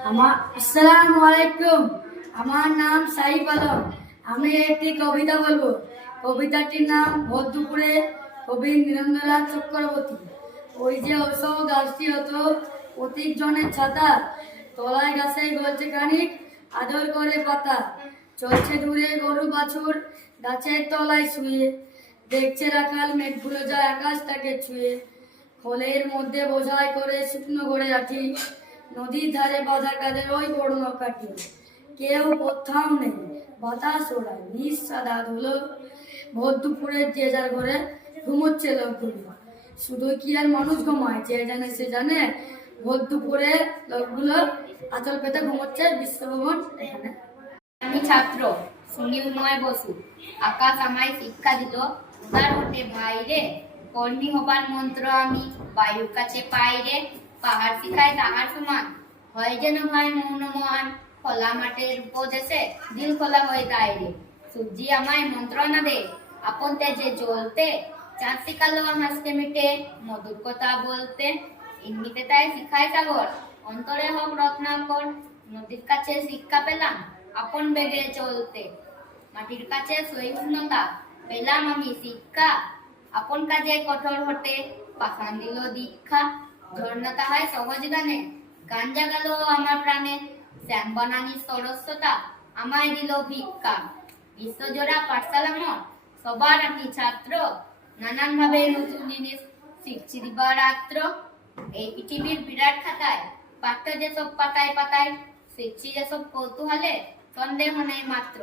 আসসালামু আলাইকুম। আমার নাম সাইফ আলম। আমি একটি কবিতা বলবো। কবিতাটির নাম ভোর দুপুরে, কবি নীরেন্দ্রনাথ চক্রবর্তী। ওই যে অসহ গাছটি হতো প্রতীক জনের ছাতা, তলায় গাছে গলছে খানিক আদর করে পাতা। চলছে দূরে গরু বাছুর গাছের তলায় শুয়ে, দেখছে রাখাল মেঘগুলো যায় আকাশটাকে ছুঁয়ে। খোলের মধ্যে বোঝাই করে শুকনো করে রাখি, নদীর ধারে বাঁধা কাদের ওই বড় নৌকাটি। কেউ কোথাও নেই, বাতাস ওড়ায় নিঃসাদা ধুলো। ভোর দুপুরে যে যার ঘরে ঘুমোচ্ছে লোকগুলো। শুধু কি আর মানুষ ঘুমায়, যে জানে সে জানে। ভোর দুপুরে লোকগুলো আঁচল পেতে ঘুমোচ্ছে বিশ্বভবন এখানে। আমি ছাত্র সুনীলময় বসু। আকাশ আমায় শিক্ষা দিল উদার হতে ভাইরে। কর্মী হবার মন্ত্র আমি বায়ুর কাছে পাই রে। পাহাড় শিখায় তাহার সমান, হয় যেন ভাই মৌন মহান। খোলা মাঠের উপদেশে দিল খোলা হয়ে যায় রে। সূর্যি আমায় মন্ত্রণা দে আপন তেজে জ্বলতে। চাঁদ শিখালো হাসতে মিটে মধুর কথা বলতে। এমনিতে তাই শিখায় সাগর, অন্তরে হোক রত্নাকর। নদীর কাছে শিক্ষা পেলাম আপন বেগে চলতে। মাটির কাছে সহিষ্ণুতা পেলাম আমি শিক্ষা। আপন কাজে কঠোর হতে পাখান দিল দীক্ষা। ঝর্ণা তাহাই সহজ গানে গান জাগালো আমার প্রাণে। শ্যাম বনানী সরস্বতা আমায় দিল ভিক্ষা। বিশ্বজোড়া পাঠশালা মঠ সবার আমি ছাত্র। নানান ভাবে নতুন জিনিস শিখছি দিবারাত্র। এই পৃথিবীর বিরাট খাতায় পাঠ্য যেসব পাতায় পাতায়, শিখছি যেসব কৌতূহলে সন্দেহ নেই মাত্র।